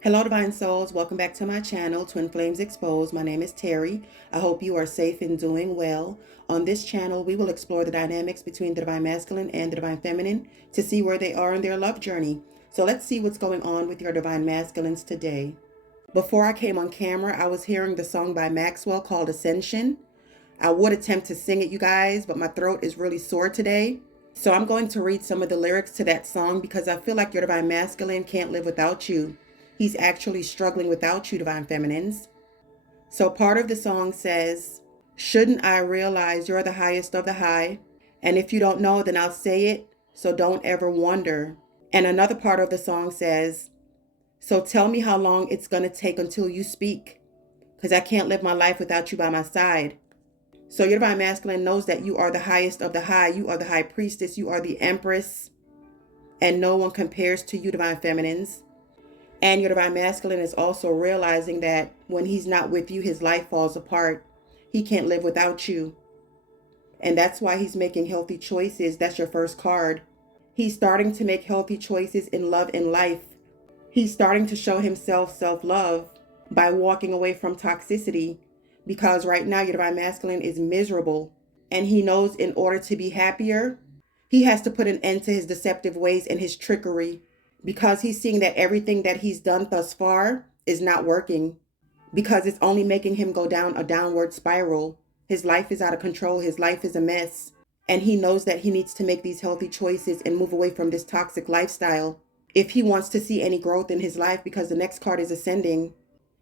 Hello, Divine Souls. Welcome back to my channel, Twin Flames Exposed. My name is Terry. I hope you are safe and doing well. On this channel, we will explore the dynamics between the Divine Masculine and the Divine Feminine to see where they are in their love journey. So let's see what's going on with your Divine Masculines today. Before I came on camera, I was hearing the song by Maxwell called Ascension. I would attempt to sing it, you guys, but my throat is really sore today. So I'm going to read some of the lyrics to that song because I feel like your Divine Masculine can't live without you. He's actually struggling without you, Divine Feminines. So part of the song says, "Shouldn't I realize you're the highest of the high? And if you don't know, then I'll say it, so don't ever wonder." And another part of the song says, "So tell me how long it's going to take until you speak, because I can't live my life without you by my side." So your Divine Masculine knows that you are the highest of the high. You are the High Priestess. You are the Empress. And no one compares to you, Divine Feminines. And your Divine Masculine is also realizing that when he's not with you, his life falls apart. He can't live without you. And that's why he's making healthy choices. That's your first card. He's starting to make healthy choices in love and life. He's starting to show himself self-love by walking away from toxicity, because right now your Divine Masculine is miserable. And he knows in order to be happier, he has to put an end to his deceptive ways and his trickery, because he's seeing that everything that he's done thus far is not working, because it's only making him go down a downward spiral. His life is out of control. His life is a mess. And he knows that he needs to make these healthy choices and move away from this toxic lifestyle if he wants to see any growth in his life, because the next card is Ascending,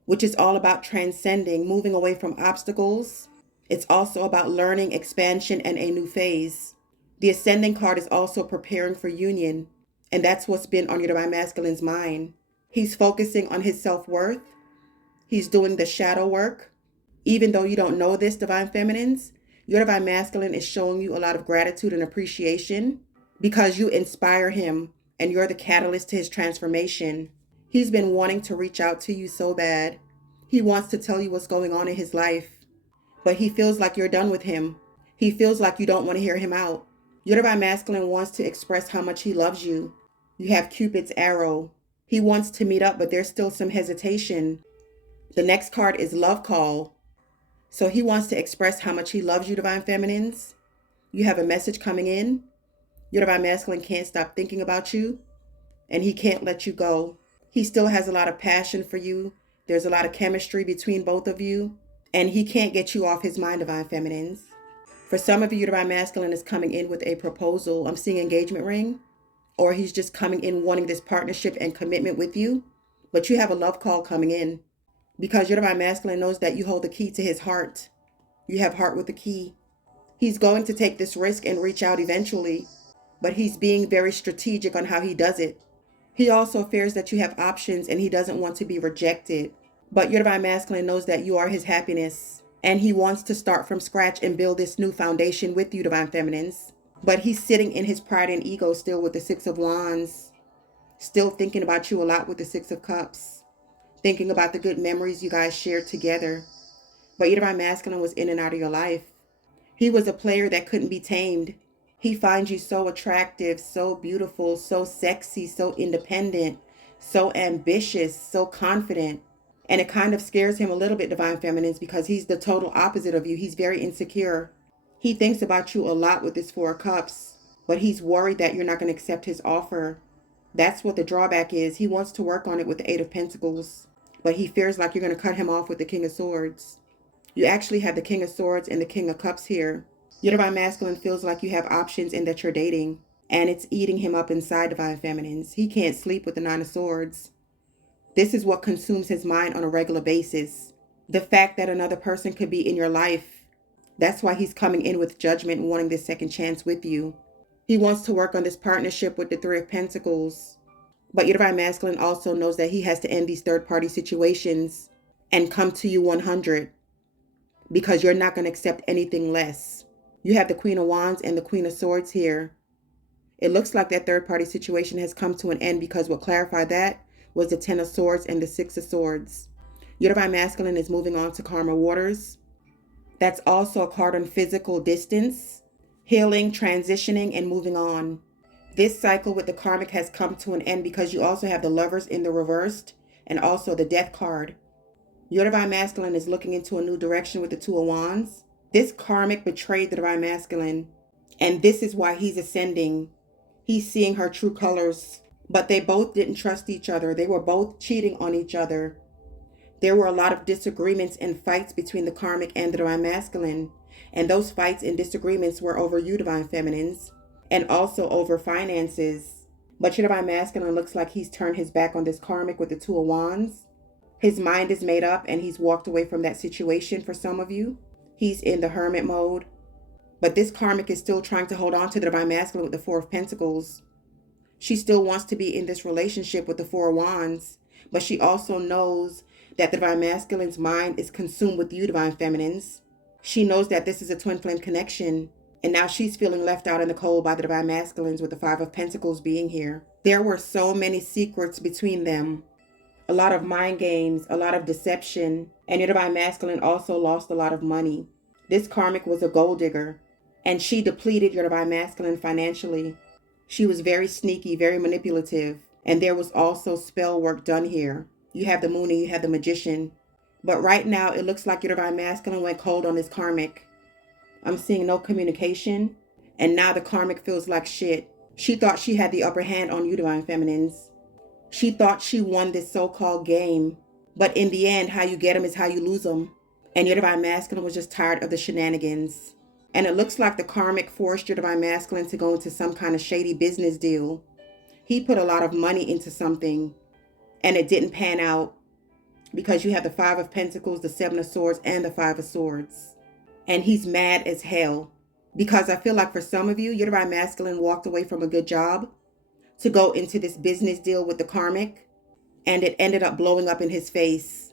which is all about transcending, moving away from obstacles. It's also about learning, expansion, and a new phase. The Ascending card is also preparing for union. And that's what's been on your Divine Masculine's mind. He's focusing on his self-worth. He's doing the shadow work. Even though you don't know this, Divine Feminines, your Divine Masculine is showing you a lot of gratitude and appreciation because you inspire him and you're the catalyst to his transformation. He's been wanting to reach out to you so bad. He wants to tell you what's going on in his life, but he feels like you're done with him. He feels like you don't want to hear him out. Your Divine Masculine wants to express how much he loves you. You have Cupid's arrow. He wants to meet up, but there's still some hesitation. The next card is Love Call. So he wants to express how much he loves you, Divine Feminines. You have a message coming in. Your Divine Masculine can't stop thinking about you, and he can't let you go. He still has a lot of passion for you. There's a lot of chemistry between both of you, and he can't get you off his mind, Divine Feminines. For some of you, your Divine Masculine is coming in with a proposal. I'm seeing engagement ring, or he's just coming in wanting this partnership and commitment with you. But you have a love call coming in because your Divine Masculine knows that you hold the key to his heart. You have heart with the key. He's going to take this risk and reach out eventually, but he's being very strategic on how he does it. He also fears that you have options and he doesn't want to be rejected. But your Divine Masculine knows that you are his happiness, and he wants to start from scratch and build this new foundation with you, Divine Feminines. But he's sitting in his pride and ego still with the Six of Wands, still thinking about you a lot with the Six of Cups, thinking about the good memories you guys shared together. But your Divine Masculine was in and out of your life. He was a player that couldn't be tamed. He finds you so attractive, so beautiful, so sexy, so independent, so ambitious, so confident. And it kind of scares him a little bit, Divine Feminines, because he's the total opposite of you. He's very insecure. He thinks about you a lot with his Four of Cups, but he's worried that you're not going to accept his offer. That's what the drawback is. He wants to work on it with the Eight of Pentacles, but he fears like you're going to cut him off with the King of Swords. You actually have the King of Swords and the King of Cups here. Your Divine Masculine feels like you have options and that you're dating, and it's eating him up inside, Divine Feminines. He can't sleep with the Nine of Swords. This is what consumes his mind on a regular basis. The fact that another person could be in your life. That's why he's coming in with judgment and wanting this second chance with you. He wants to work on this partnership with the Three of Pentacles. But your Divine Masculine also knows that he has to end these third-party situations and come to you 100, because you're not going to accept anything less. You have the Queen of Wands and the Queen of Swords here. It looks like that third-party situation has come to an end, because what clarified that was the Ten of Swords and the Six of Swords. Your Divine Masculine is moving on to Karma Waters. That's also a card on physical distance, healing, transitioning, and moving on. This cycle with the Karmic has come to an end because you also have the Lovers in the reversed. and also the Death card. Your Divine Masculine is looking into a new direction with the Two of Wands. This karmic betrayed the Divine Masculine, and this is why he's ascending. He's seeing her true colors, but they both didn't trust each other. They were both cheating on each other. There were a lot of disagreements and fights between the karmic and the Divine Masculine, and those fights and disagreements were over you, Divine Feminines, and also over finances. But your Divine Masculine looks like he's turned his back on this karmic with the Two of Wands. His mind is made up and he's walked away from that situation for some of you. He's in the hermit mode. But this karmic is still trying to hold on to the Divine Masculine with the Four of Pentacles. She still wants to be in this relationship with the Four of Wands, but she also knows that the Divine Masculine's mind is consumed with you, Divine Feminines. She knows that this is a twin flame connection, and now she's feeling left out in the cold by the Divine Masculines with the Five of Pentacles being here. There were so many secrets between them. A lot of mind games, a lot of deception, and your Divine Masculine also lost a lot of money. This karmic was a gold digger, and she depleted your Divine Masculine financially. She was very sneaky, very manipulative, and there was also spell work done here. You have the Moon and you have the Magician. But right now, it looks like your Divine Masculine went cold on this karmic. I'm seeing no communication, and now the karmic feels like shit. She thought she had the upper hand on you, Divine Feminines. She thought she won this so-called game, but in the end, how you get them is how you lose them. And your Divine Masculine was just tired of the shenanigans. And it looks like the karmic forced your Divine Masculine to go into some kind of shady business deal. He put a lot of money into something, and it didn't pan out because you have the Five of Pentacles, the Seven of Swords, and the Five of Swords. And he's mad as hell because I feel like for some of you, your Divine Masculine walked away from a good job to go into this business deal with the karmic, and it ended up blowing up in his face.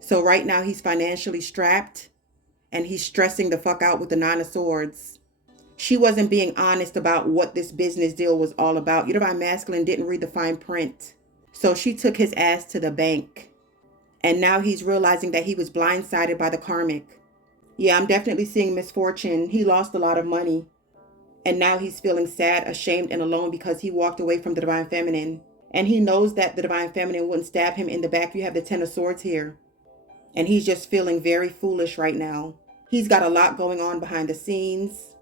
So right now he's financially strapped and he's stressing the fuck out with the Nine of Swords. She wasn't being honest about what this business deal was all about. Your Divine Masculine didn't read the fine print. So she took his ass to the bank. And now he's realizing that he was blindsided by the karmic. Yeah, I'm definitely seeing misfortune. He lost a lot of money. And now he's feeling sad, ashamed, and alone because he walked away from the Divine Feminine. And he knows that the Divine Feminine wouldn't stab him in the back. You have the Ten of Swords here. And he's just feeling very foolish right now. He's got a lot going on behind the scenes.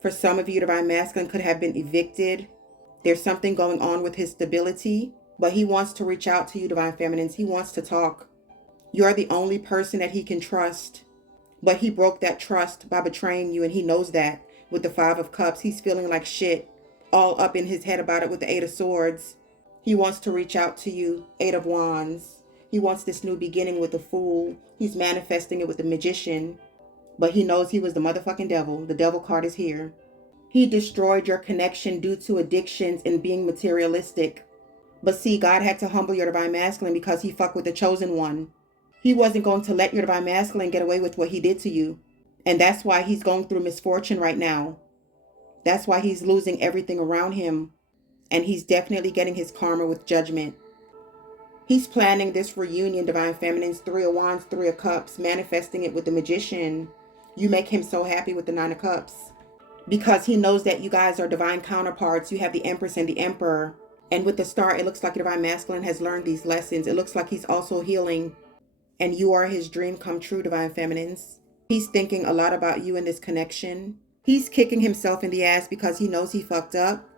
For some of you, Divine Masculine could have been evicted. There's something going on with his stability. But he wants to reach out to you, Divine Feminines. He wants to talk. You're the only person that he can trust. But he broke that trust by betraying you, and he knows that. With the Five of Cups, he's feeling like shit, all up in his head about it with the Eight of Swords. He wants to reach out to you, Eight of Wands. He wants this new beginning with the Fool. He's manifesting it with the Magician. But he knows he was the motherfucking devil. The Devil card is here. He destroyed your connection due to addictions and being materialistic. But see, God had to humble your Divine Masculine because he fucked with the Chosen One. He wasn't going to let your Divine Masculine get away with what he did to you. And that's why he's going through misfortune right now. That's why he's losing everything around him. And he's definitely getting his karma with judgment. He's planning this reunion, Divine Feminines, Three of Wands, Three of Cups, manifesting it with the Magician. You make him so happy with the Nine of Cups. Because he knows that you guys are divine counterparts. You have the Empress and the Emperor. And with the Star, it looks like your Divine Masculine has learned these lessons. It looks like he's also healing. And you are his dream come true, Divine Feminines. He's thinking a lot about you in this connection. He's kicking himself in the ass because he knows he fucked up.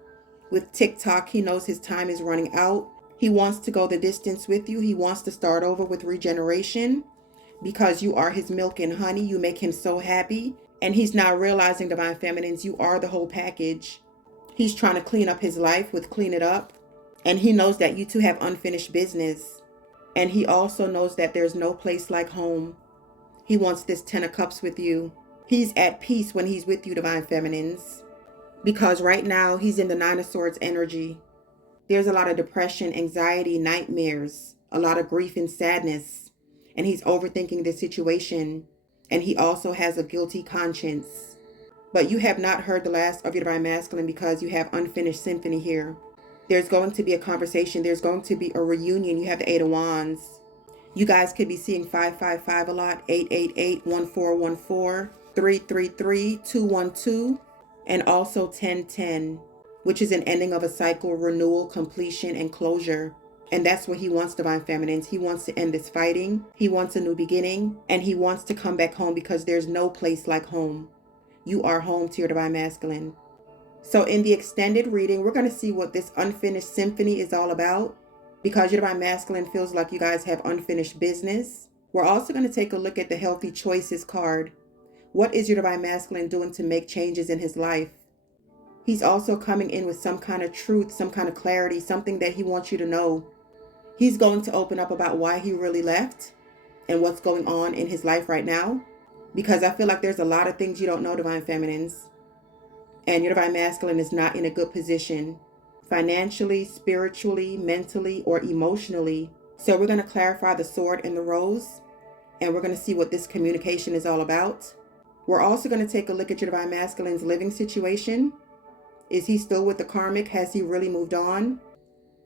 With TikTok, he knows his time is running out. He wants to go the distance with you. He wants to start over with regeneration because you are his milk and honey. You make him so happy. And he's now realizing, Divine Feminines, you are the whole package. He's trying to clean up his life with Clean It Up. And he knows that you two have unfinished business. And he also knows that there's no place like home. He wants this Ten of Cups with you. He's at peace when he's with you, Divine Feminines. Because right now, he's in the Nine of Swords energy. There's a lot of depression, anxiety, nightmares, a lot of grief and sadness. And he's overthinking the situation. And he also has a guilty conscience. But you have not heard the last of your Divine Masculine because you have unfinished symphony here. There's going to be a conversation. There's going to be a reunion. You have the Eight of Wands. You guys could be seeing 555 a lot, 888, 1414, 333, 212, and also 1010, which is an ending of a cycle, renewal, completion, and closure. And that's what he wants, Divine Feminines. He wants to end this fighting. He wants a new beginning. And he wants to come back home because there's no place like home. You are home to your Divine Masculine. So in the extended reading, we're going to see what this unfinished symphony is all about, because your Divine Masculine feels like you guys have unfinished business. We're also going to take a look at the Healthy Choices card. What is your Divine Masculine doing to make changes in his life? He's also coming in with some kind of truth, some kind of clarity, something that he wants you to know. He's going to open up about why he really left and what's going on in his life right now, because I feel like there's a lot of things you don't know, Divine Feminines. And your Divine Masculine is not in a good position financially, spiritually, mentally, or emotionally. So we're going to clarify the Sword and the Rose, and we're going to see what this communication is all about. We're also going to take a look at your Divine Masculine's living situation. Is he still with the Karmic? Has he really moved on?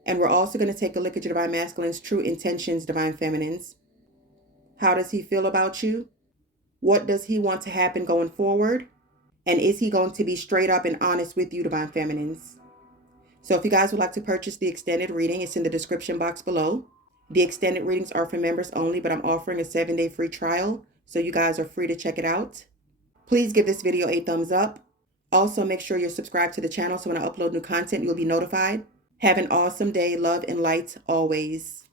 And we're also going to take a look at your Divine Masculine's true intentions, Divine Feminines. How does he feel about you? What does he want to happen going forward? And is he going to be straight up and honest with you, Divine Feminines? So if you guys would like to purchase the extended reading, it's in the description box below. The extended readings are for members only, but I'm offering a 7-day free trial, so you guys are free to check it out. Please give this video a thumbs up. Also, make sure you're subscribed to the channel so when I upload new content, you'll be notified. Have an awesome day. Love and light always.